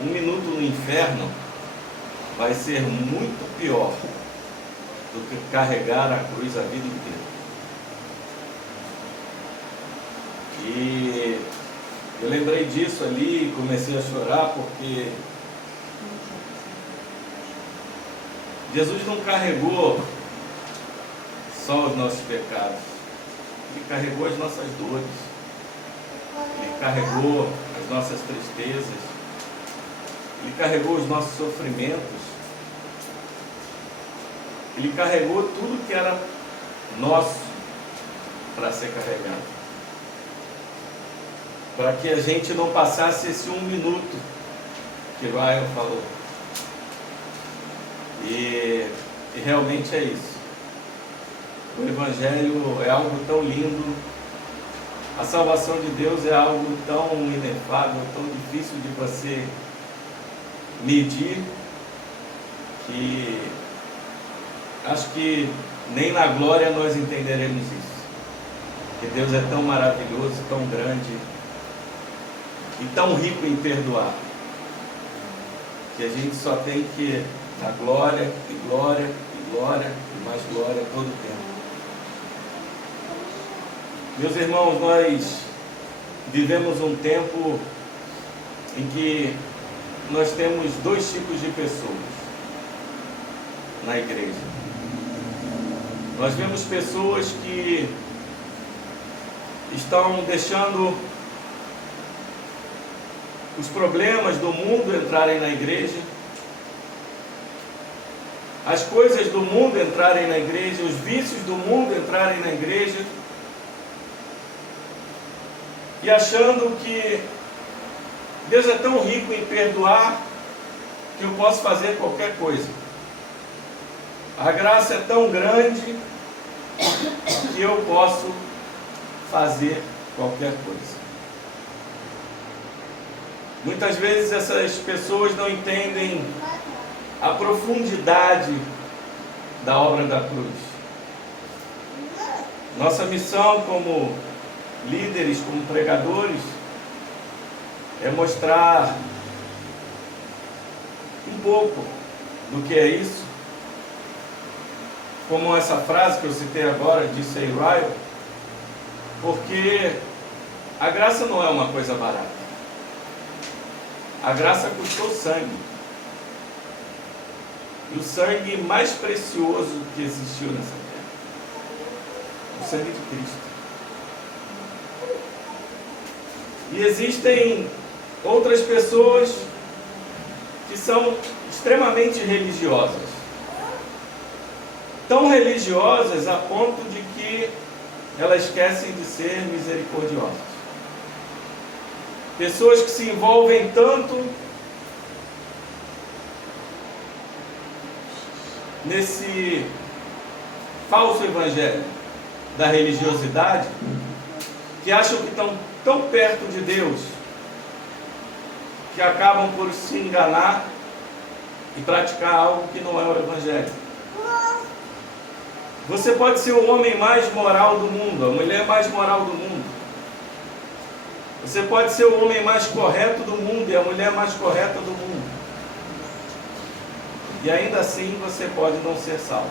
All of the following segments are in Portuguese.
Um minuto no inferno vai ser muito pior do que carregar a cruz a vida inteira. E eu lembrei disso ali e comecei a chorar porque Jesus não carregou só os nossos pecados, Ele carregou as nossas dores, Ele carregou as nossas tristezas, Ele carregou os nossos sofrimentos, Ele carregou tudo que era nosso para ser carregado, para que a gente não passasse esse um minuto que Ryan falou. E realmente é isso. O Evangelho é algo tão lindo, a salvação de Deus é algo tão inefável, tão difícil de você medir, que acho que nem na glória nós entenderemos isso. Que Deus é tão maravilhoso, tão grande e tão rico em perdoar, que a gente só tem que dar glória e glória e glória e mais glória todo o tempo. Meus irmãos, nós vivemos um tempo em que nós temos dois tipos de pessoas na igreja. Nós vemos pessoas que estão deixando os problemas do mundo entrarem na igreja, as coisas do mundo entrarem na igreja, os vícios do mundo entrarem na igreja, e achando que Deus é tão rico em perdoar que eu posso fazer qualquer coisa. A graça é tão grande que eu posso fazer qualquer coisa. Muitas vezes essas pessoas não entendem a profundidade da obra da cruz. Nossa missão como líderes, como pregadores, é mostrar um pouco do que é isso. Como essa frase que eu citei agora, de Ray Ryle, porque a graça não é uma coisa barata. A graça custou sangue. E o sangue mais precioso que existiu nessa terra. O sangue de Cristo. E existem outras pessoas que são extremamente religiosas. Tão religiosas a ponto de que elas esquecem de ser misericordiosas. Pessoas que se envolvem tanto nesse falso evangelho da religiosidade, que acham que estão tão perto de Deus, que acabam por se enganar e praticar algo que não é o evangelho. Você pode ser o homem mais moral do mundo, a mulher mais moral do mundo. Você pode ser o homem mais correto do mundo e a mulher mais correta do mundo. E ainda assim você pode não ser salvo.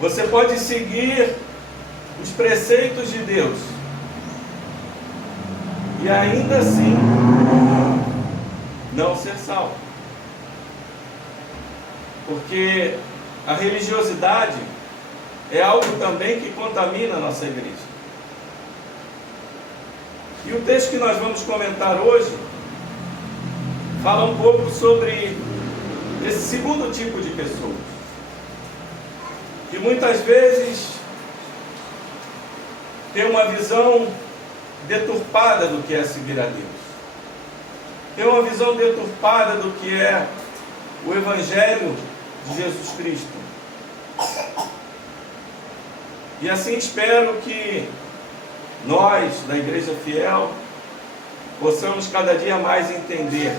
Você pode seguir os preceitos de Deus e ainda assim não ser salvo. Porque a religiosidade é algo também que contamina a nossa igreja. E o texto que nós vamos comentar hoje fala um pouco sobre esse segundo tipo de pessoas, que muitas vezes tem uma visão deturpada do que é seguir a Deus, tem uma visão deturpada do que é o Evangelho de Jesus Cristo. E assim espero que nós, da Igreja Fiel, possamos cada dia mais entender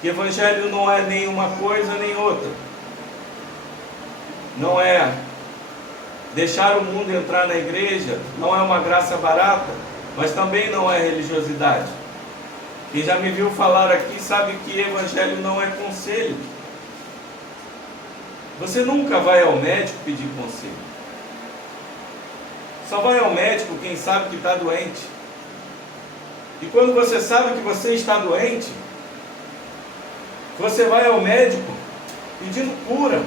que Evangelho não é nem uma coisa nem outra. Não é deixar o mundo entrar na igreja, não é uma graça barata, mas também não é religiosidade. Quem já me viu falar aqui sabe que evangelho não é conselho. Você nunca vai ao médico pedir conselho. Só vai ao médico quem sabe que está doente. E quando você sabe que você está doente, você vai ao médico pedindo cura,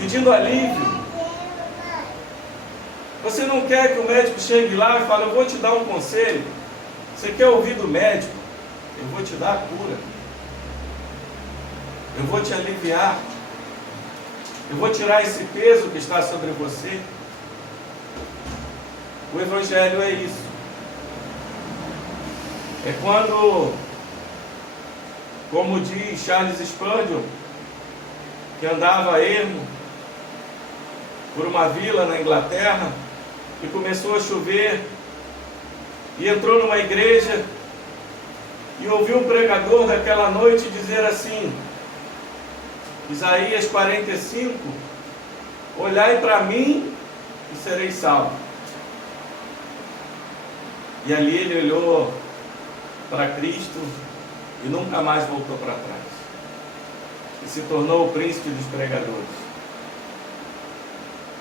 pedindo alívio. Você não quer que o médico chegue lá e fale: eu vou te dar um conselho. Você quer ouvir do médico? Eu vou te dar a cura. Eu vou te aliviar. Eu vou tirar esse peso que está sobre você. O evangelho é isso. É quando, como diz Charles Spurgeon, que andava ermo por uma vila na Inglaterra, e começou a chover, e entrou numa igreja, e ouviu um pregador daquela noite dizer assim, Isaías 45, olhai para mim e sereis salvos. E ali ele olhou para Cristo e nunca mais voltou para trás. E se tornou o príncipe dos pregadores.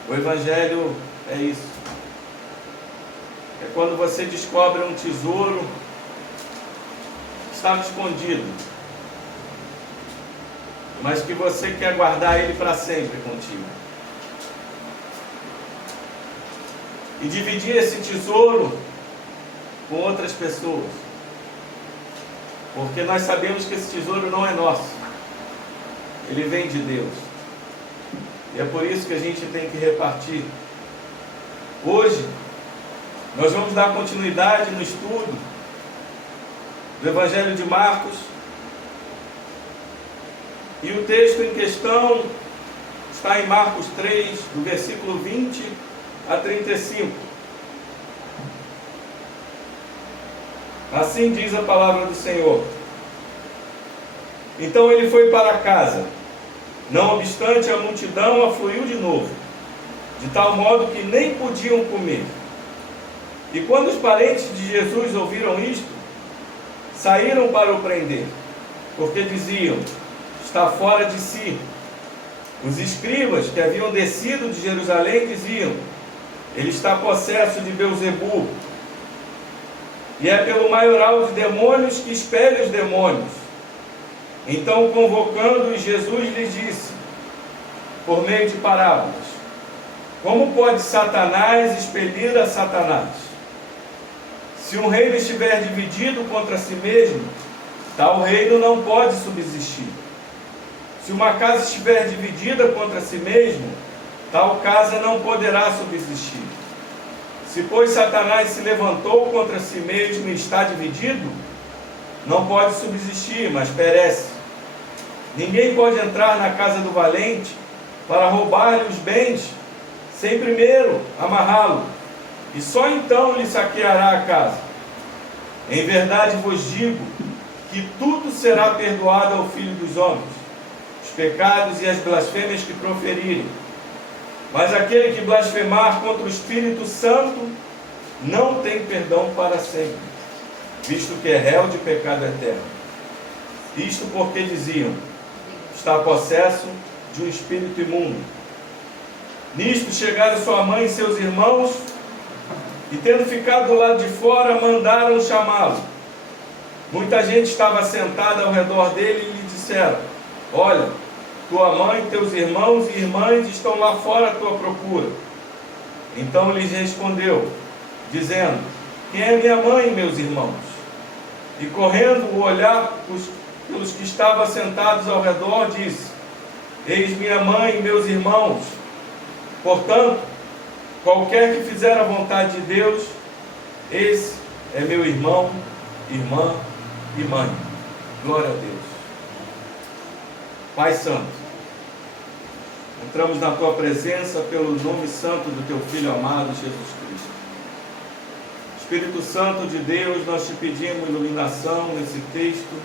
O evangelho é isso. É quando você descobre um tesouro que estava escondido, mas que você quer guardar ele para sempre contigo. E dividir esse tesouro com outras pessoas. Porque nós sabemos que esse tesouro não é nosso. Ele vem de Deus. E é por isso que a gente tem que repartir. Hoje, nós vamos dar continuidade no estudo do Evangelho de Marcos. E o texto em questão está em Marcos 3, do versículo 20 a 35. Assim diz a palavra do Senhor. Então ele foi para casa. Não obstante, a multidão afluiu de novo, de tal modo que nem podiam comer. E quando os parentes de Jesus ouviram isto, saíram para o prender, porque diziam: está fora de si. Os escribas que haviam descido de Jerusalém diziam: ele está possesso de Beelzebu, e é pelo maioral de demônios que expele os demônios. Então, convocando-os, Jesus lhes disse, por meio de parábolas: como pode Satanás expelir a Satanás? Se um reino estiver dividido contra si mesmo, tal reino não pode subsistir. Se uma casa estiver dividida contra si mesmo, tal casa não poderá subsistir. Se, pois, Satanás se levantou contra si mesmo e está dividido, não pode subsistir, mas perece. Ninguém pode entrar na casa do valente para roubar-lhe os bens, sem primeiro amarrá-lo, e só então lhe saqueará a casa. Em verdade vos digo que tudo será perdoado ao Filho dos homens, os pecados e as blasfêmias que proferirem. Mas aquele que blasfemar contra o Espírito Santo não tem perdão para sempre, visto que é réu de pecado eterno. Isto porque diziam: está possesso de um espírito imundo. Nisto chegaram sua mãe e seus irmãos, e tendo ficado do lado de fora, mandaram chamá-lo. Muita gente estava sentada ao redor dele e lhe disseram: olha, tua mãe, teus irmãos e irmãs estão lá fora à tua procura. Então lhes respondeu, dizendo: quem é minha mãe e meus irmãos? E correndo o olhar pelos que estavam sentados ao redor, disse: eis minha mãe e meus irmãos. Portanto, qualquer que fizer a vontade de Deus, esse é meu irmão, irmã e mãe. Glória a Deus. Pai Santo, entramos na Tua presença pelo nome santo do Teu Filho amado, Jesus Cristo. Espírito Santo de Deus, nós te pedimos iluminação nesse texto,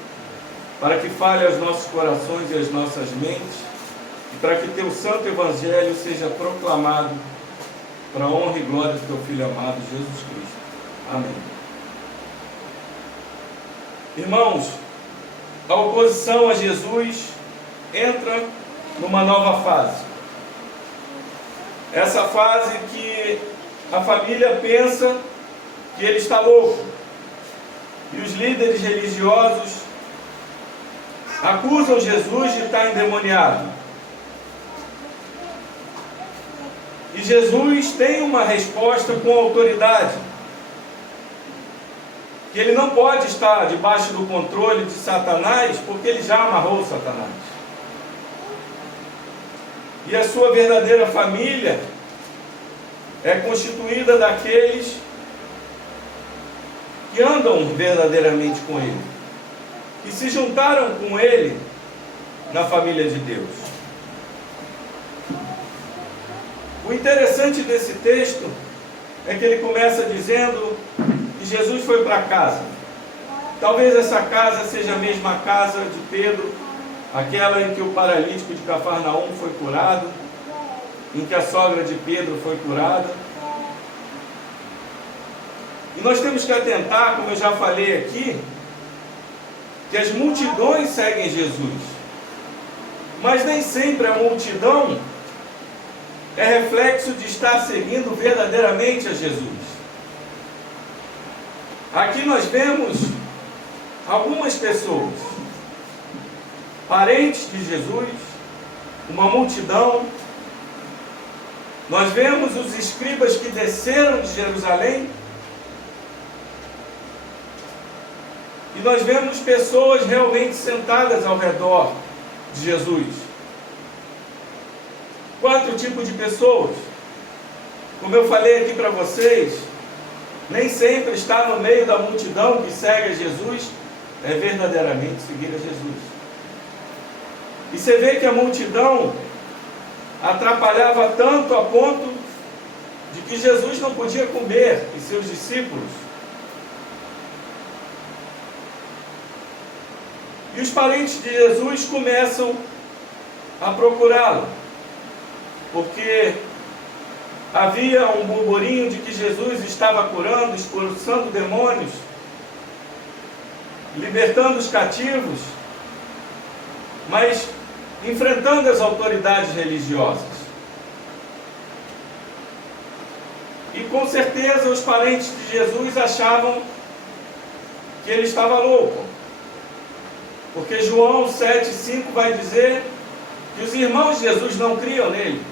para que fale aos nossos corações e às nossas mentes, e para que Teu santo Evangelho seja proclamado para a honra e glória do Teu Filho amado, Jesus Cristo. Amém. Irmãos, a oposição a Jesus entra numa nova fase. Essa fase que a família pensa que ele está louco. E os líderes religiosos acusam Jesus de estar endemoniado. E Jesus tem uma resposta com autoridade. Que ele não pode estar debaixo do controle de Satanás, porque ele já amarrou Satanás. E a sua verdadeira família é constituída daqueles que andam verdadeiramente com ele, que se juntaram com ele na família de Deus. O interessante desse texto é que ele começa dizendo que Jesus foi para casa. Talvez essa casa seja a mesma casa de Pedro, aquela em que o paralítico de Cafarnaum foi curado, em que a sogra de Pedro foi curada. E nós temos que atentar, como eu já falei aqui, que as multidões seguem Jesus. Mas nem sempre a multidão é reflexo de estar seguindo verdadeiramente a Jesus. Aqui nós vemos algumas pessoas, parentes de Jesus, uma multidão. Nós vemos os escribas que desceram de Jerusalém. E nós vemos pessoas realmente sentadas ao redor de Jesus. 4 tipos de pessoas. Como eu falei aqui para vocês, nem sempre estar no meio da multidão que segue a Jesus é verdadeiramente seguir a Jesus. E você vê que a multidão atrapalhava tanto a ponto de que Jesus não podia comer e seus discípulos. E os parentes de Jesus começam a procurá-lo, porque havia um burburinho de que Jesus estava curando, expulsando demônios, libertando os cativos, mas enfrentando as autoridades religiosas. E com certeza os parentes de Jesus achavam que ele estava louco. Porque João 7,5 vai dizer que os irmãos de Jesus não criam nele.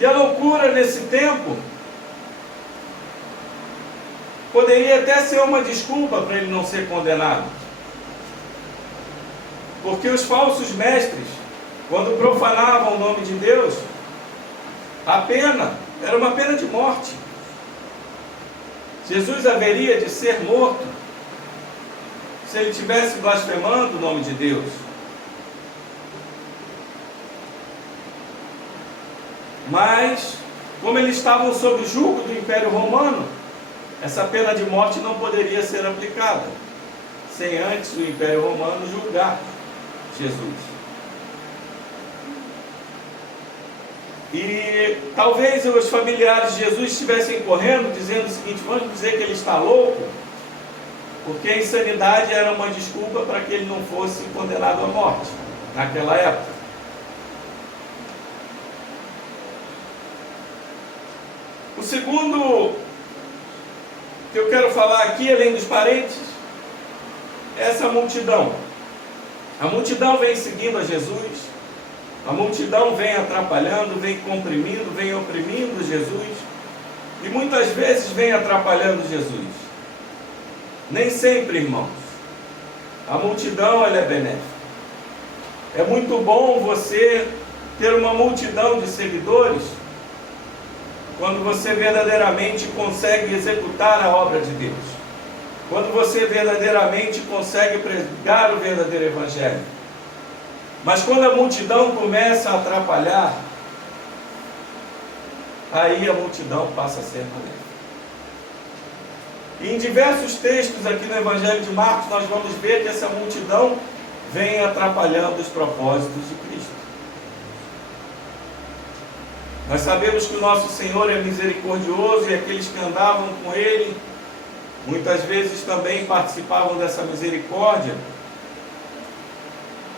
E a loucura nesse tempo poderia até ser uma desculpa para ele não ser condenado. Porque os falsos mestres, quando profanavam o nome de Deus, a pena era uma pena de morte. Jesus haveria de ser morto se ele estivesse blasfemando o nome de Deus. Mas, como eles estavam sob o jugo do Império Romano, essa pena de morte não poderia ser aplicada, sem antes o Império Romano julgar Jesus. E talvez os familiares de Jesus estivessem correndo, dizendo o seguinte: vamos dizer que ele está louco, porque a insanidade era uma desculpa para que ele não fosse condenado à morte, naquela época. O segundo que eu quero falar aqui, além dos parentes, é essa multidão. A multidão vem seguindo a Jesus, a multidão vem atrapalhando, vem comprimindo, vem oprimindo Jesus, e muitas vezes vem atrapalhando Jesus. Nem sempre, irmãos, a multidão ela é benéfica. É muito bom você ter uma multidão de seguidores quando você verdadeiramente consegue executar a obra de Deus, quando você verdadeiramente consegue pregar o verdadeiro evangelho. Mas quando a multidão começa a atrapalhar, aí a multidão passa a ser maléfica. E em diversos textos aqui no Evangelho de Marcos, nós vamos ver que essa multidão vem atrapalhando os propósitos de Cristo. Nós sabemos que o nosso Senhor é misericordioso e aqueles que andavam com Ele muitas vezes também participavam dessa misericórdia,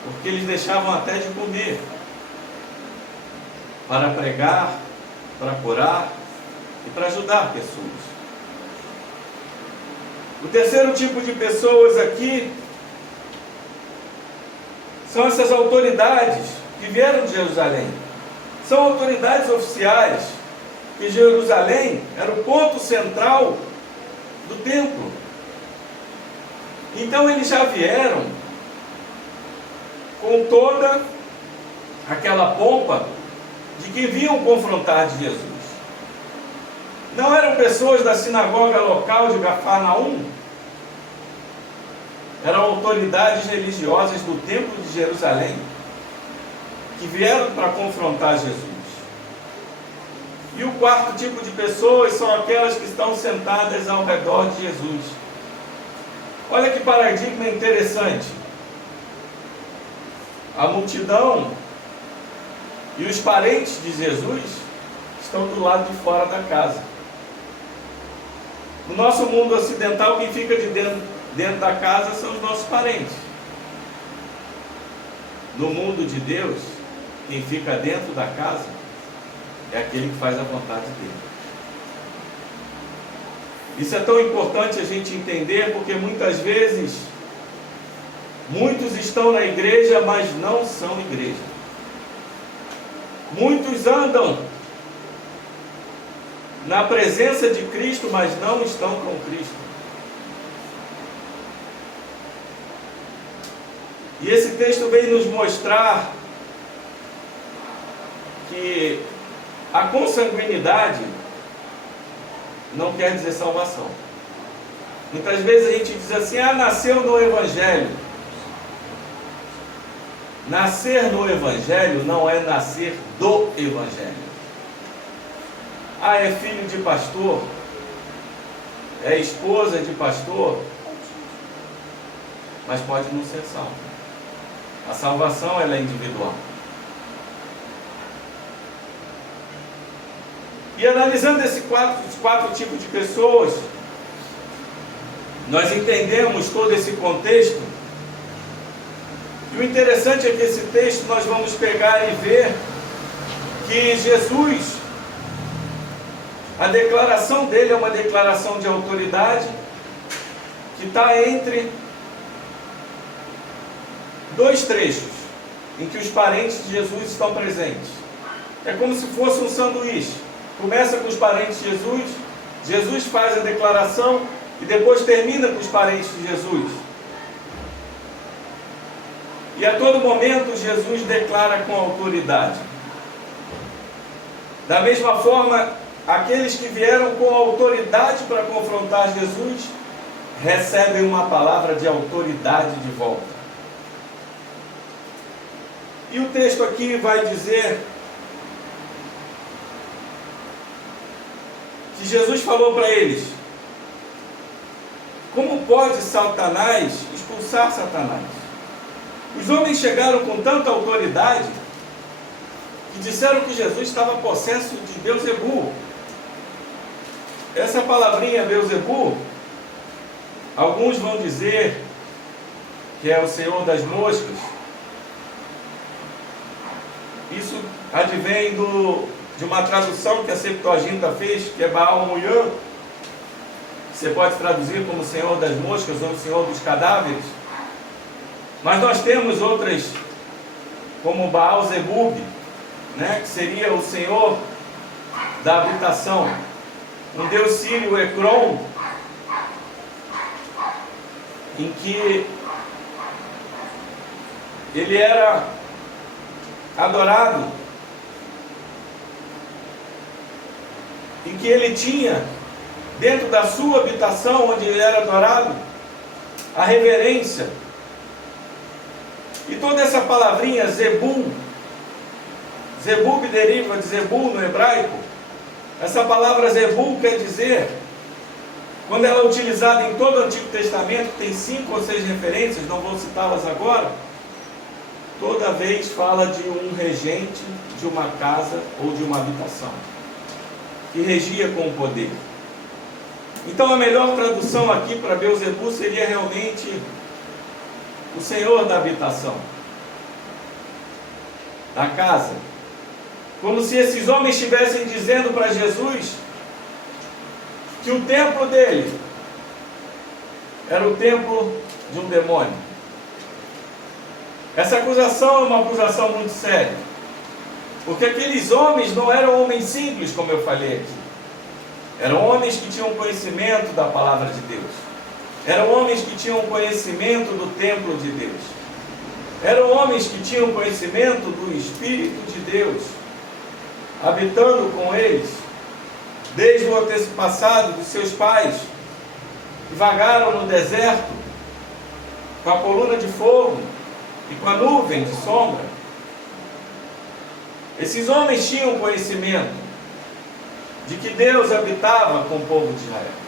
porque eles deixavam até de comer, para pregar, para curar e para ajudar pessoas. O terceiro tipo de pessoas aqui são essas autoridades que vieram de Jerusalém. São autoridades oficiais, que Jerusalém era o ponto central do templo. Então eles já vieram com toda aquela pompa de que vinham confrontar de Jesus. Não eram pessoas da sinagoga local de Cafarnaum, eram autoridades religiosas do templo de Jerusalém, que vieram para confrontar Jesus. E o quarto tipo de pessoas são aquelas que estão sentadas ao redor de Jesus. Olha que paradigma interessante. A multidão e os parentes de Jesus estão do lado de fora da casa. No nosso mundo ocidental, quem fica de dentro da casa são os nossos parentes. No mundo de Deus, quem fica dentro da casa é aquele que faz a vontade dele. Isso é tão importante a gente entender, porque muitas vezes muitos estão na igreja, mas não são igreja. Muitos andam na presença de Cristo, mas não estão com Cristo. E esse texto vem nos mostrar que a consanguinidade não quer dizer salvação. Muitas vezes a gente diz assim: nasceu no Evangelho. Nascer no Evangelho não é nascer do Evangelho. É filho de pastor, é esposa de pastor, mas pode não ser salvo. A salvação, ela é individual. E analisando esses quatro tipos de pessoas, nós entendemos todo esse contexto. E o interessante é que esse texto nós vamos pegar e ver que Jesus, a declaração dele é uma declaração de autoridade que está entre dois trechos em que os parentes de Jesus estão presentes. É como se fosse um sanduíche. Começa com os parentes de Jesus, Jesus faz a declaração e depois termina com os parentes de Jesus. E a todo momento Jesus declara com autoridade. Da mesma forma, aqueles que vieram com autoridade para confrontar Jesus recebem uma palavra de autoridade de volta. E o texto aqui vai dizer que Jesus falou para eles: como pode Satanás expulsar Satanás? Os homens chegaram com tanta autoridade que disseram que Jesus estava possesso de Beelzebul. Essa palavrinha Beelzebul, alguns vão dizer que é o senhor das moscas. Isso advém de uma tradução que a Septuaginta fez, que é Baal Munhã. Você pode traduzir como senhor das moscas ou senhor dos cadáveres. Mas nós temos outras, como Baal Zebub, que seria o senhor da habitação. Um deus sírio, Ecrom, em que ele era adorado, em que ele tinha dentro da sua habitação, onde ele era adorado, a reverência. E toda essa palavrinha Zebul, Zebub deriva de Zebul no hebraico. Essa palavra Zebul quer dizer, quando ela é utilizada em todo o Antigo Testamento, tem 5 ou 6 referências, não vou citá-las agora, toda vez fala de um regente de uma casa ou de uma habitação, que regia com o poder. Então a melhor tradução aqui para Beelzebul seria realmente o Senhor da habitação, da casa. Como se esses homens estivessem dizendo para Jesus que o templo dele era o templo de um demônio. Essa acusação é uma acusação muito séria, porque aqueles homens não eram homens simples, como eu falei aqui. Eram homens que tinham conhecimento da palavra de Deus. Eram homens que tinham conhecimento do templo de Deus. Eram homens que tinham conhecimento do Espírito de Deus, habitando com eles, desde o antepassado dos seus pais, que vagaram no deserto, com a coluna de fogo e com a nuvem de sombra. Esses homens tinham conhecimento de que Deus habitava com o povo de Israel.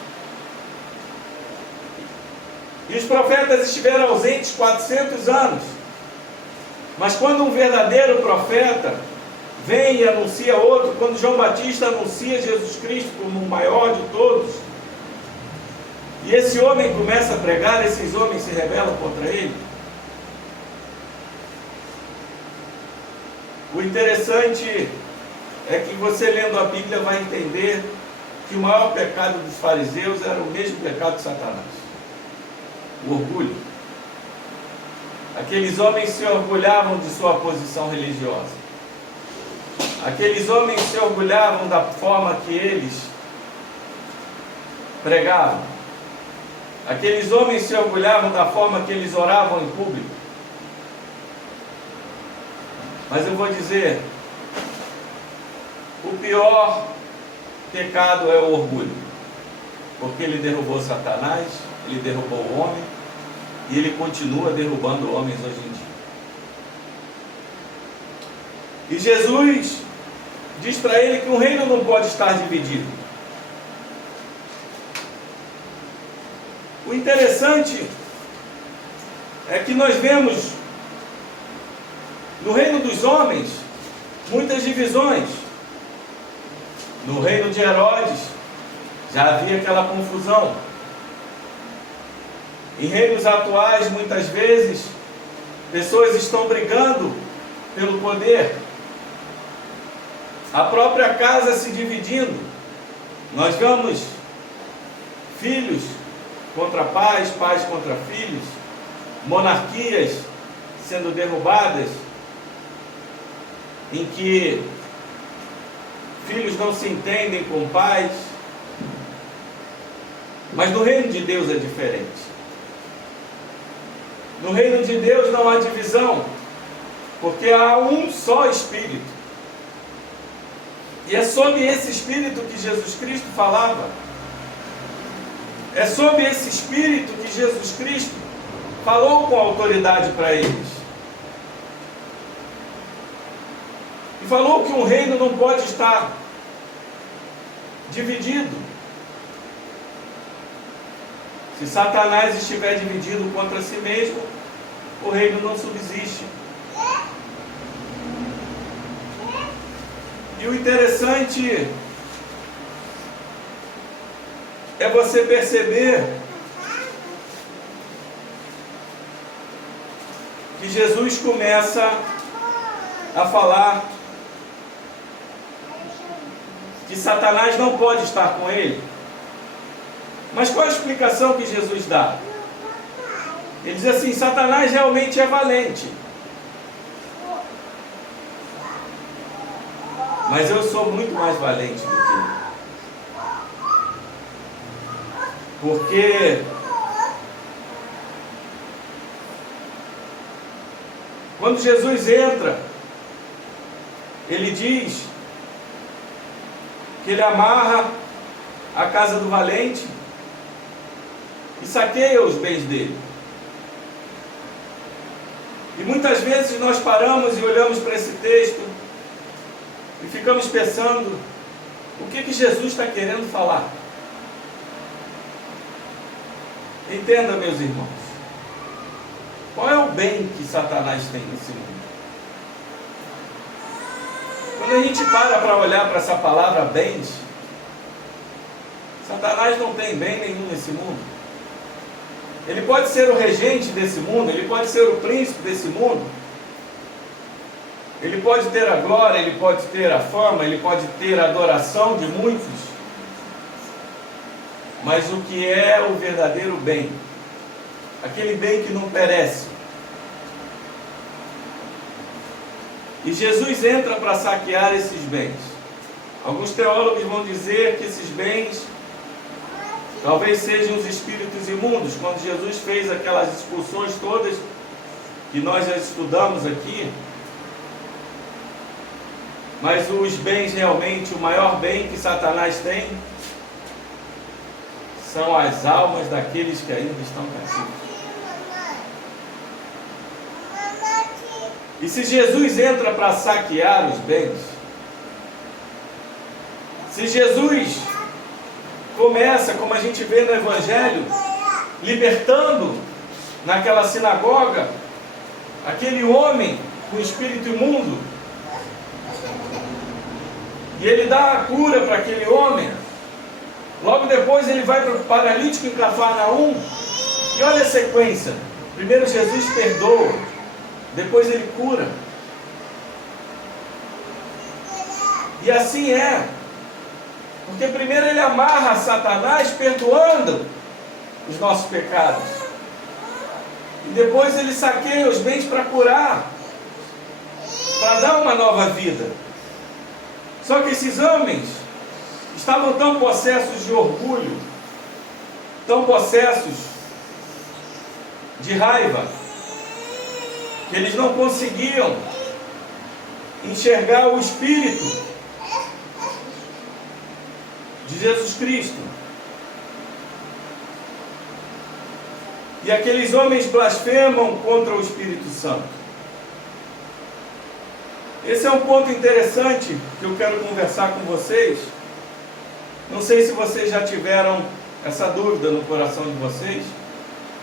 E os profetas estiveram ausentes 400 anos. Mas quando um verdadeiro profeta vem e anuncia outro, quando João Batista anuncia Jesus Cristo como o maior de todos, e esse homem começa a pregar, esses homens se rebelam contra ele. O interessante é que você lendo a Bíblia vai entender que o maior pecado dos fariseus era o mesmo pecado de Satanás: o orgulho. Aqueles homens se orgulhavam de sua posição religiosa. Aqueles homens se orgulhavam da forma que eles pregavam. Aqueles homens se orgulhavam da forma que eles oravam em público. Mas eu vou dizer, o pior pecado é o orgulho, porque ele derrubou Satanás, ele derrubou o homem, e ele continua derrubando homens hoje em dia. E Jesus diz para ele que o reino não pode estar dividido. O interessante é que nós vemos no reino dos homens muitas divisões. No reino de Herodes já havia aquela confusão. Em reinos atuais, muitas vezes, pessoas estão brigando pelo poder. A própria casa se dividindo. Nós vemos filhos contra pais, pais contra filhos, monarquias sendo derrubadas, em que filhos não se entendem com pais. Mas no reino de Deus é diferente. No reino de Deus não há divisão, porque há um só Espírito. E é sobre esse Espírito que Jesus Cristo falava. É sobre esse Espírito que Jesus Cristo falou com autoridade para eles. E falou que um reino não pode estar dividido. Se Satanás estiver dividido contra si mesmo, o reino não subsiste. E o interessante é você perceber que Jesus começa a falar que Satanás não pode estar com ele. Mas qual a explicação que Jesus dá? Ele diz assim: Satanás realmente é valente, mas eu sou muito mais valente do que ele. Porque quando Jesus entra, ele diz que ele amarra a casa do valente e saqueia os bens dele. E muitas vezes nós paramos e olhamos para esse texto e ficamos pensando: o que Jesus está querendo falar? Entenda, meus irmãos, qual é o bem que Satanás tem nesse mundo? Quando a gente para olhar para essa palavra bens, Satanás não tem bem nenhum nesse mundo. Ele pode ser o regente desse mundo, ele pode ser o príncipe desse mundo, ele pode ter a glória, ele pode ter a fama, ele pode ter a adoração de muitos, mas o que é o verdadeiro bem? Aquele bem que não perece. E Jesus entra para saquear esses bens. Alguns teólogos vão dizer que esses bens talvez sejam os espíritos imundos. Quando Jesus fez aquelas expulsões todas que nós já estudamos aqui, mas os bens realmente, o maior bem que Satanás tem são as almas daqueles que ainda estão cativos. E se Jesus entra para saquear os bens, se Jesus começa, como a gente vê no Evangelho, libertando naquela sinagoga aquele homem com espírito imundo, e ele dá a cura para aquele homem, logo depois ele vai para o paralítico em Cafarnaum, e olha a sequência: primeiro Jesus perdoa, depois ele cura. E assim é, porque primeiro ele amarra Satanás perdoando os nossos pecados, e depois ele saqueia os bens para curar, para dar uma nova vida. Só que esses homens estavam tão possessos de orgulho, tão possessos de raiva, que eles não conseguiam enxergar o Espírito de Jesus Cristo. E aqueles homens blasfemam contra o Espírito Santo. Esse é um ponto interessante que eu quero conversar com vocês. Não sei se vocês já tiveram essa dúvida no coração de vocês.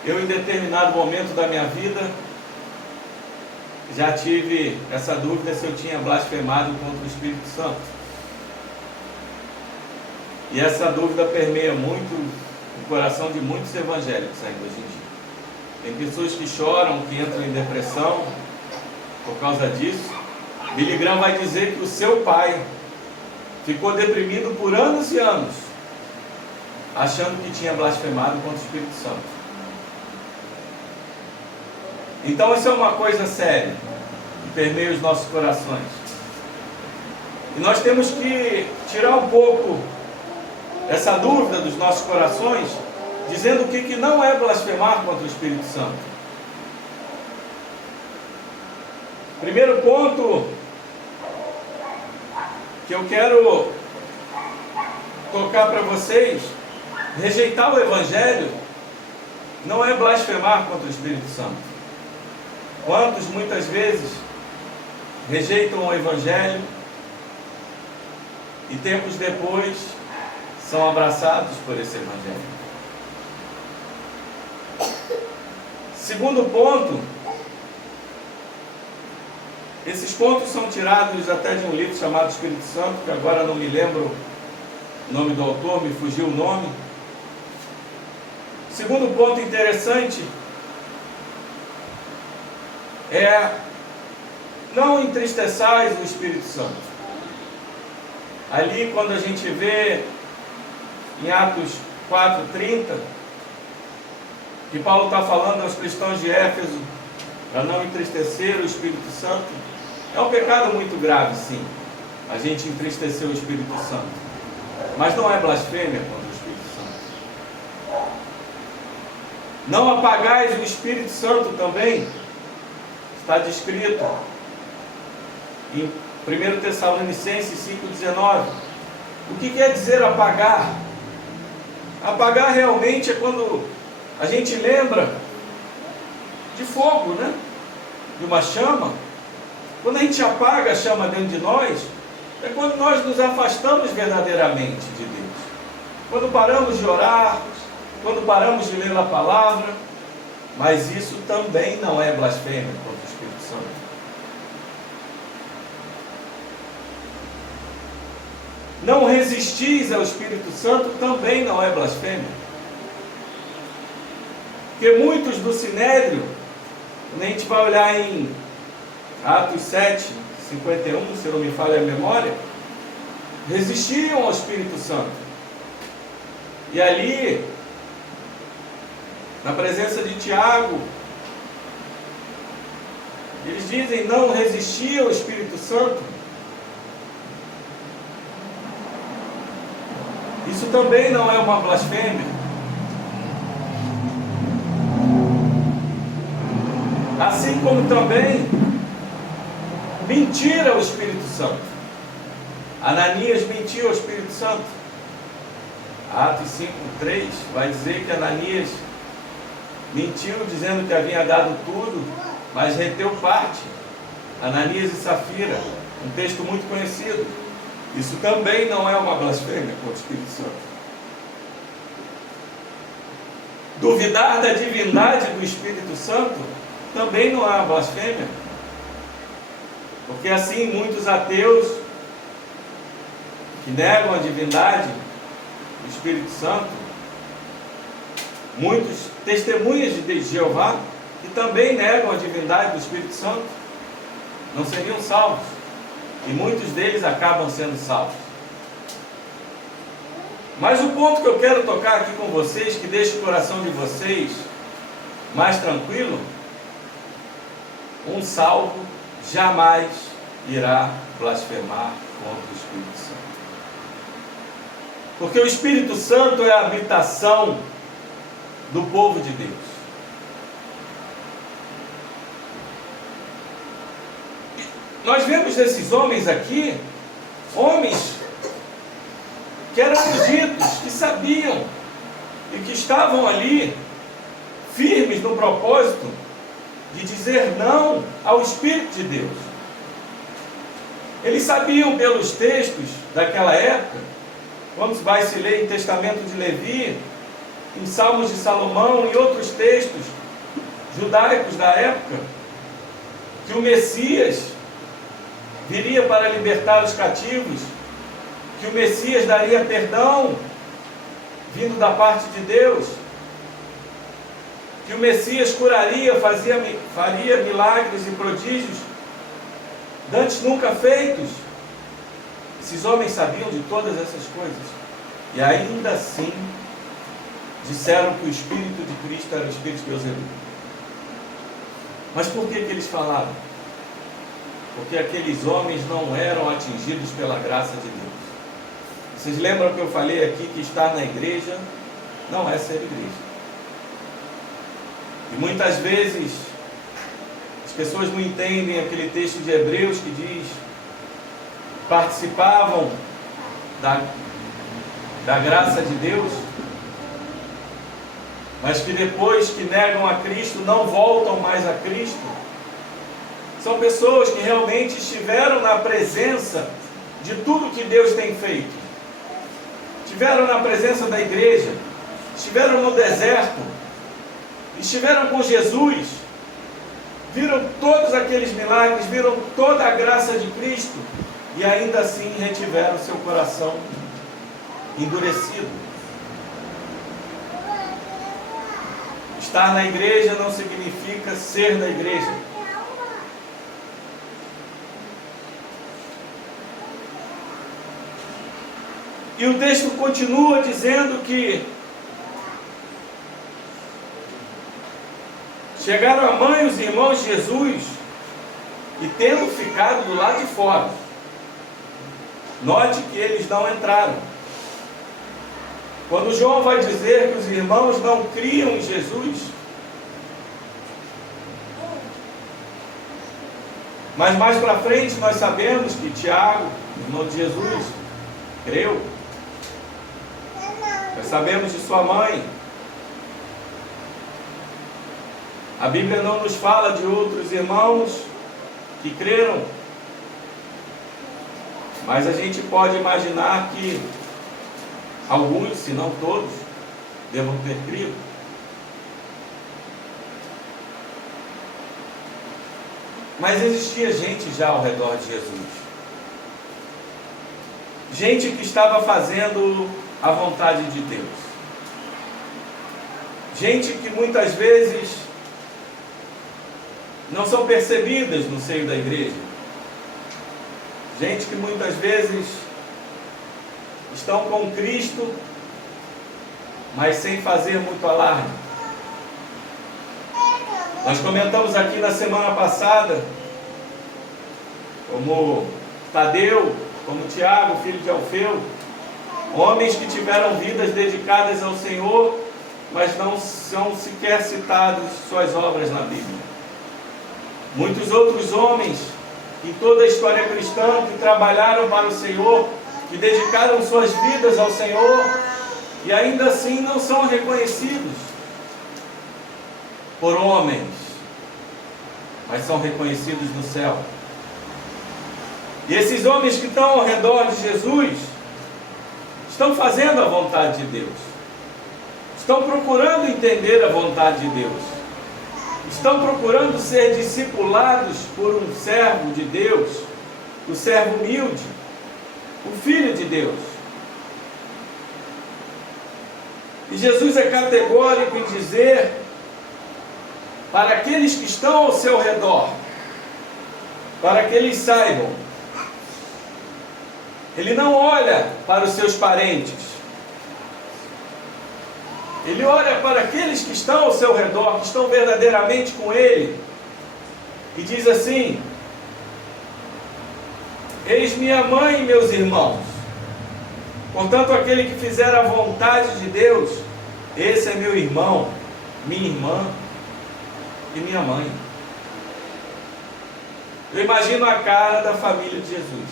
Eu, em determinado momento da minha vida, já tive essa dúvida se eu tinha blasfemado contra o Espírito Santo. E essa dúvida permeia muito o coração de muitos evangélicos ainda hoje em dia. Tem pessoas que choram, que entram em depressão por causa disso. Billy Graham vai dizer que o seu pai ficou deprimido por anos e anos, achando que tinha blasfemado contra o Espírito Santo. Então isso é uma coisa séria, que permeia os nossos corações. E nós temos que tirar um pouco essa dúvida dos nossos corações, dizendo o que não é blasfemar contra o Espírito Santo. Primeiro ponto que eu quero tocar para vocês: rejeitar o Evangelho não é blasfemar contra o Espírito Santo. Quantos muitas vezes rejeitam o Evangelho e tempos depois são abraçados por esse Evangelho. Segundo ponto, esses pontos são tirados até de um livro chamado Espírito Santo, que agora não me lembro o nome do autor, me fugiu o nome. Segundo ponto interessante é: não entristeçais o Espírito Santo. Ali, quando a gente vê em Atos 4:30, que Paulo está falando aos cristãos de Éfeso para não entristecer o Espírito Santo, é um pecado muito grave, sim, a gente entristecer o Espírito Santo, mas não é blasfêmia contra o Espírito Santo. Não apagais o Espírito Santo também, está descrito em 1 Tessalonicenses 5,19. O que quer dizer apagar? Apagar realmente é quando a gente lembra de fogo, né? De uma chama. Quando a gente apaga a chama dentro de nós, é quando nós nos afastamos verdadeiramente de Deus. Quando paramos de orar, quando paramos de ler a palavra. Mas isso também não é blasfêmia contra o Espírito Santo. não resistis ao Espírito Santo, também não é blasfêmia. Porque muitos do Sinédrio, quando a gente vai olhar em Atos 7, 51, se não me falha a memória, resistiam ao Espírito Santo. E ali, na presença de Tiago, eles dizem não resistir ao Espírito Santo. Isso também não é uma blasfêmia. Assim como também mentir ao Espírito Santo. Ananias mentiu ao Espírito Santo. Atos 5:3 vai dizer que Ananias mentiu dizendo que havia dado tudo, mas reteu parte. Ananias e Safira, um texto muito conhecido. Isso também não é uma blasfêmia contra o Espírito Santo. Duvidar da divindade do Espírito Santo também não é uma blasfêmia. Porque assim muitos ateus que negam a divindade do Espírito Santo, muitos testemunhas de Jeová que também negam a divindade do Espírito Santo, não seriam salvos. E muitos deles acabam sendo salvos. Mas o ponto que eu quero tocar aqui com vocês, que deixa o coração de vocês mais tranquilo, um salvo jamais irá blasfemar contra o Espírito Santo. Porque o Espírito Santo é a habitação do povo de Deus. Nós vemos esses homens aqui, homens que eram eruditos, que sabiam e que estavam ali firmes no propósito de dizer não ao Espírito de Deus. Eles sabiam pelos textos daquela época, quando vai se ler em Testamento de Levi, em Salmos de Salomão e outros textos judaicos da época, que o Messias viria para libertar os cativos, que o Messias daria perdão vindo da parte de Deus, que o Messias curaria, faria milagres e prodígios dantes nunca feitos. Esses homens sabiam de todas essas coisas e ainda assim disseram que o Espírito de Cristo era o Espírito de Beuzebu. Mas por que eles falaram? Porque aqueles homens não eram atingidos pela graça de Deus. Vocês lembram que eu falei aqui que estar na igreja não é ser igreja. E muitas vezes as pessoas não entendem aquele texto de Hebreus que diz: participavam da graça de Deus, mas que depois que negam a Cristo não voltam mais a Cristo. São pessoas que realmente estiveram na presença de tudo que Deus tem feito. Estiveram na presença da igreja, estiveram no deserto, estiveram com Jesus, viram todos aqueles milagres, viram toda a graça de Cristo e ainda assim retiveram seu coração endurecido. Estar na igreja não significa ser da igreja. E o texto continua dizendo que chegaram a mãe e os irmãos de Jesus e tendo ficado do lado de fora. Note que eles não entraram. Quando João vai dizer que os irmãos não criam em Jesus, mas mais para frente nós sabemos que Tiago, irmão de Jesus, creu. Nós sabemos de sua mãe. A Bíblia não nos fala de outros irmãos que creram, mas a gente pode imaginar que alguns, se não todos, devam ter crido. Mas existia gente já ao redor de Jesus. gente que estava fazendo a vontade de Deus. Gente que muitas vezes não são percebidas no seio da igreja. Gente que muitas vezes estão com Cristo, mas sem fazer muito alarde. Nós comentamos aqui na semana passada, como Tadeu, como Tiago, filho de Alfeu, homens que tiveram vidas dedicadas ao Senhor, mas não são sequer citados suas obras na Bíblia. Muitos outros homens em toda a história cristã que trabalharam para o Senhor, que dedicaram suas vidas ao Senhor, e ainda assim não são reconhecidos por homens, mas são reconhecidos no céu. E esses homens que estão ao redor de Jesus estão fazendo a vontade de Deus, estão procurando entender a vontade de Deus, estão procurando ser discipulados por um servo de Deus, o servo humilde, o Filho de Deus. E Jesus é categórico em dizer para aqueles que estão ao seu redor, para que eles saibam, Ele não olha para os seus parentes, Ele olha para aqueles que estão ao seu redor, que estão verdadeiramente com Ele, e diz assim: eis minha mãe e meus irmãos. Portanto, aquele que fizer a vontade de Deus, esse é meu irmão, minha irmã e minha mãe. Eu imagino a cara da família de Jesus,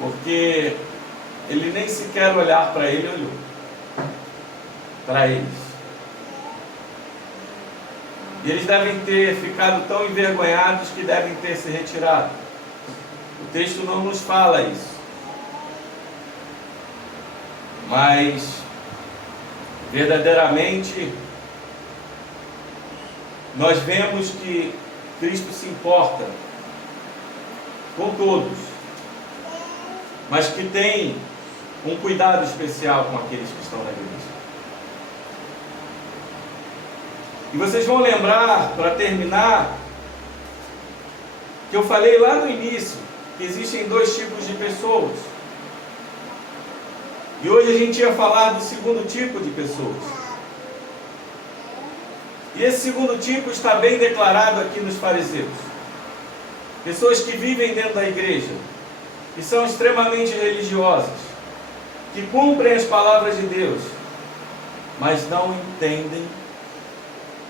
porque ele nem sequer olhar para ele olhou, para eles. E eles devem ter ficado tão envergonhados que devem ter se retirado. O texto não nos fala isso, mas verdadeiramente nós vemos que Cristo se importa com todos, mas que tem um cuidado especial com aqueles que estão na igreja. E vocês vão lembrar, para terminar, que eu falei lá no início que existem dois tipos de pessoas. E hoje a gente ia falar do segundo tipo de pessoas. E esse segundo tipo está bem declarado aqui nos fariseus. Pessoas que vivem dentro da igreja, que são extremamente religiosas, que cumprem as palavras de Deus, mas não entendem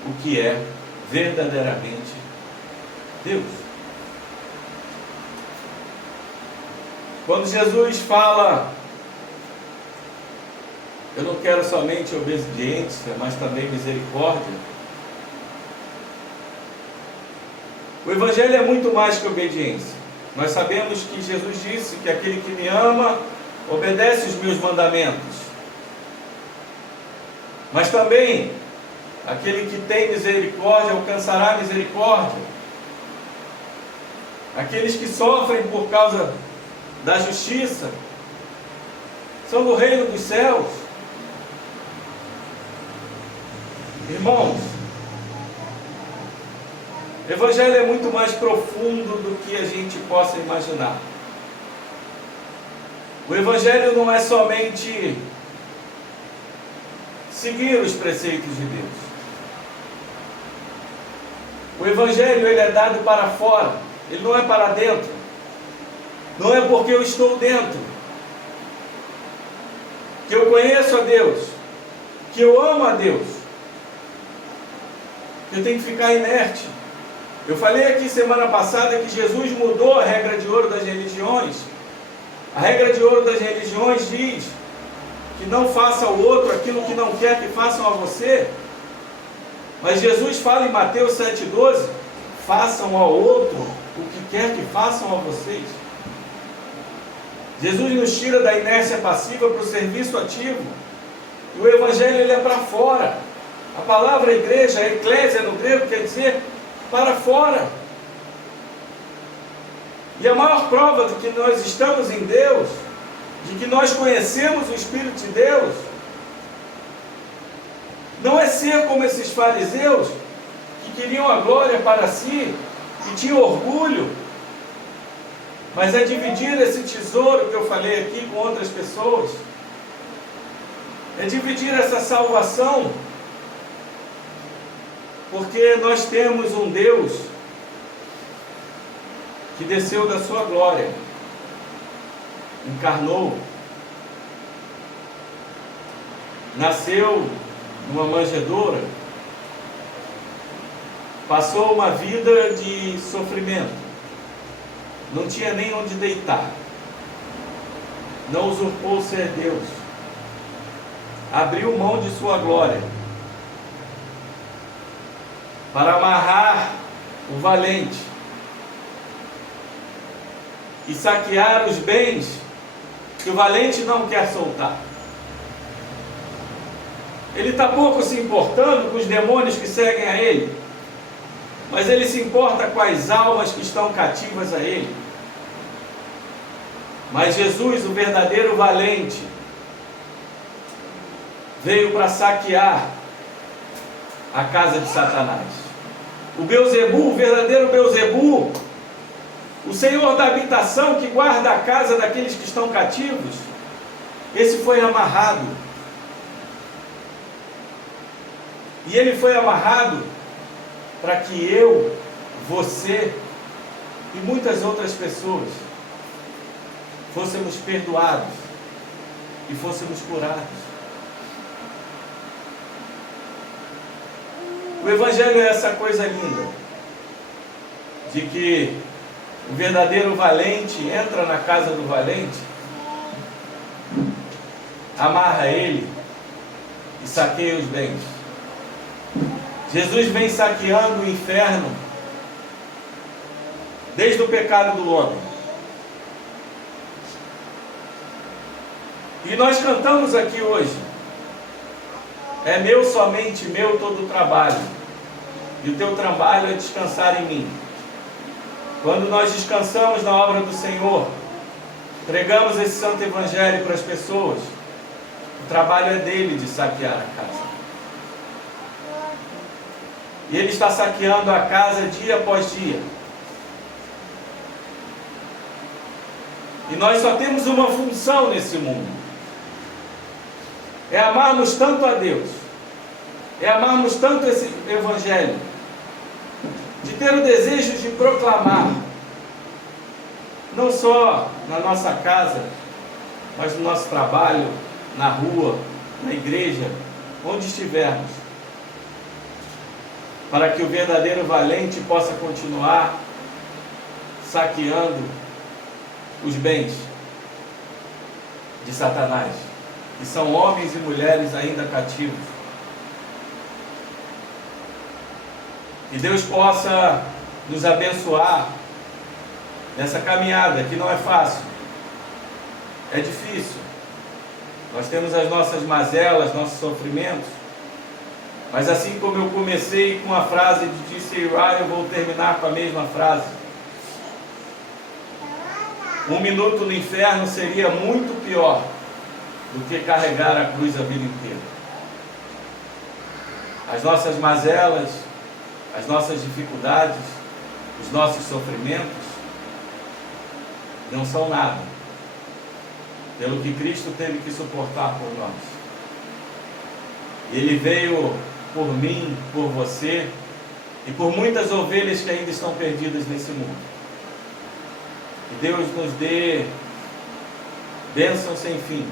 o que é verdadeiramente Deus. Quando Jesus fala: eu não quero somente obediência, mas também misericórdia, o Evangelho é muito mais que obediência. Nós sabemos que Jesus disse que aquele que me ama obedece os meus mandamentos, mas também aquele que tem misericórdia alcançará misericórdia. Aqueles que sofrem por causa da justiça são do reino dos céus. Irmãos, o Evangelho é muito mais profundo do que a gente possa imaginar. O Evangelho não é somente seguir os preceitos de Deus. O Evangelho, ele é dado para fora, ele não é para dentro. Não é porque eu estou dentro, que eu conheço a Deus, que eu amo a Deus, que eu tenho que ficar inerte. Eu falei aqui semana passada que Jesus mudou a regra de ouro das religiões. A regra de ouro das religiões diz que não faça ao outro aquilo que não quer que façam a você. Mas Jesus fala em Mateus 7,12: façam ao outro o que quer que façam a vocês. Jesus nos tira da inércia passiva para o serviço ativo. E o Evangelho, ele é para fora. A palavra igreja, a eclésia no grego, quer dizer para fora. E a maior prova de que nós estamos em Deus, de que nós conhecemos o Espírito de Deus, não é ser como esses fariseus que queriam a glória para si, que tinham orgulho, mas é dividir esse tesouro que eu falei aqui com outras pessoas, é dividir essa salvação, porque nós temos um Deus que desceu da sua glória, encarnou, nasceu numa manjedoura, passou uma vida de sofrimento, não tinha nem onde deitar, não usurpou ser Deus, abriu mão de sua glória para amarrar o valente e saquear os bens que o valente não quer soltar. Ele está pouco se importando com os demônios que seguem a ele, mas ele se importa com as almas que estão cativas a ele. Mas Jesus, o verdadeiro valente, veio para saquear a casa de Satanás. O Beelzebu, o verdadeiro Beelzebu, o Senhor da habitação que guarda a casa daqueles que estão cativos, esse foi amarrado. E ele foi amarrado para que eu, você e muitas outras pessoas fôssemos perdoados e fôssemos curados. O Evangelho é essa coisa linda, de que o verdadeiro valente entra na casa do valente, amarra ele e saqueia os bens. Jesus vem saqueando o inferno desde o pecado do homem. E nós cantamos aqui hoje: é meu, somente meu, todo o trabalho, e o teu trabalho é descansar em mim. Quando nós descansamos na obra do Senhor, pregamos esse santo evangelho para as pessoas, o trabalho é dele de saquear a casa. E ele está saqueando a casa dia após dia. E nós só temos uma função nesse mundo: é amarmos tanto a Deus, é amarmos tanto esse evangelho, de ter o desejo de proclamar, não só na nossa casa, mas no nosso trabalho, na rua, na igreja, onde estivermos, para que o verdadeiro valente possa continuar saqueando os bens de Satanás, que são homens e mulheres ainda cativos. Que Deus possa nos abençoar nessa caminhada, que não é fácil, é difícil. Nós temos as nossas mazelas, nossos sofrimentos, mas assim como eu comecei com a frase de T.C. Ryle, eu vou terminar com a mesma frase: 1 minuto no inferno seria muito pior do que carregar a cruz a vida inteira. As nossas mazelas, as nossas dificuldades, os nossos sofrimentos não são nada pelo que Cristo teve que suportar por nós. Ele veio por mim, por você e por muitas ovelhas que ainda estão perdidas nesse mundo. Que Deus nos dê bênçãos sem fim,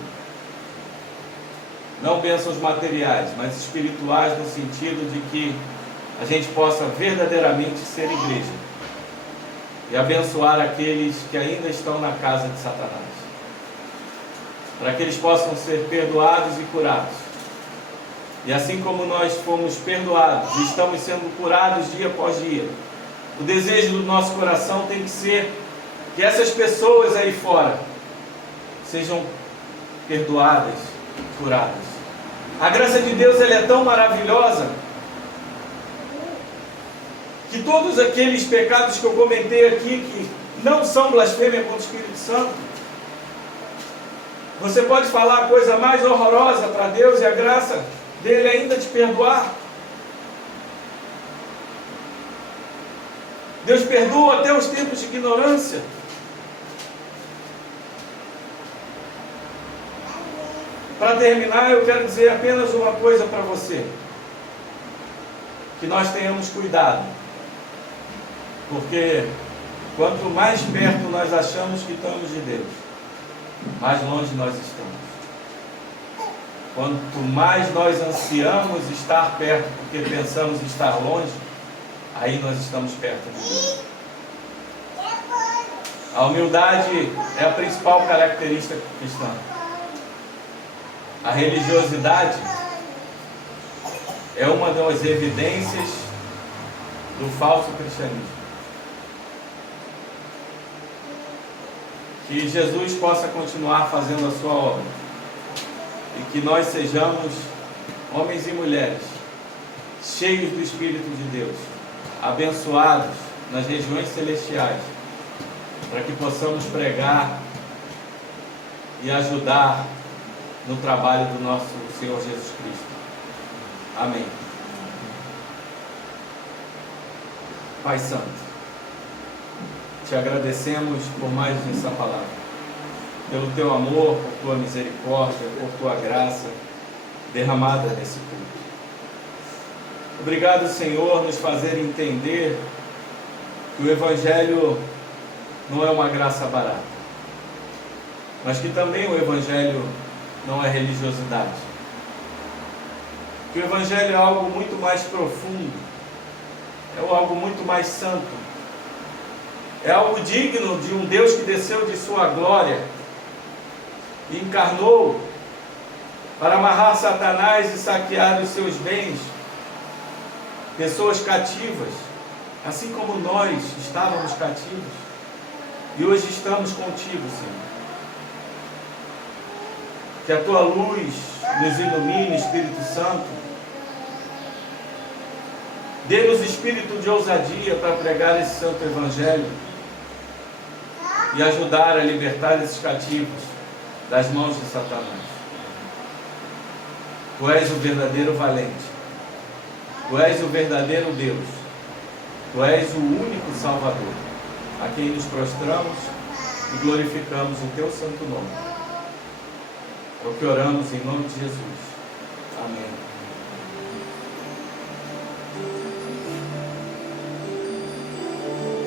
não bênçãos materiais, mas espirituais, no sentido de que a gente possa verdadeiramente ser igreja e abençoar aqueles que ainda estão na casa de Satanás, para que eles possam ser perdoados e curados. E assim como nós fomos perdoados e estamos sendo curados dia após dia, o desejo do nosso coração tem que ser que essas pessoas aí fora sejam perdoadas, curadas. A graça de Deus, ela é tão maravilhosa que todos aqueles pecados que eu comentei aqui, que não são blasfêmia contra o Espírito Santo. Você pode falar a coisa mais horrorosa para Deus e a graça dele ainda te perdoar. Deus perdoa até os tempos de ignorância. Para terminar, eu quero dizer apenas uma coisa para você. Que nós tenhamos cuidado. Porque quanto mais perto nós achamos que estamos de Deus, mais longe nós estamos. Quanto mais nós ansiamos estar perto, porque pensamos estar longe, aí nós estamos perto de Deus. A humildade é a principal característica cristã. A religiosidade é uma das evidências do falso cristianismo. Que Jesus possa continuar fazendo a sua obra e que nós sejamos homens e mulheres cheios do Espírito de Deus, abençoados nas regiões celestiais, para que possamos pregar e ajudar no trabalho do nosso Senhor Jesus Cristo. Amém. Pai Santo, te agradecemos por mais essa palavra, pelo teu amor, por tua misericórdia, por tua graça derramada nesse culto. Obrigado, Senhor, nos fazer entender que o Evangelho não é uma graça barata, mas que também o Evangelho não é religiosidade. Que o Evangelho é algo muito mais profundo, é algo muito mais santo, é algo digno de um Deus que desceu de sua glória e encarnou para amarrar Satanás e saquear os seus bens, pessoas cativas, assim como nós estávamos cativos e hoje estamos contigo, Senhor. Que a tua luz nos ilumine, Espírito Santo. Dê-nos espírito de ousadia para pregar esse santo Evangelho e ajudar a libertar esses cativos das mãos de Satanás. Tu és o verdadeiro valente. Tu és o verdadeiro Deus. Tu és o único Salvador, a quem nos prostramos e glorificamos o teu santo nome. É o que oramos em nome de Jesus. Amém.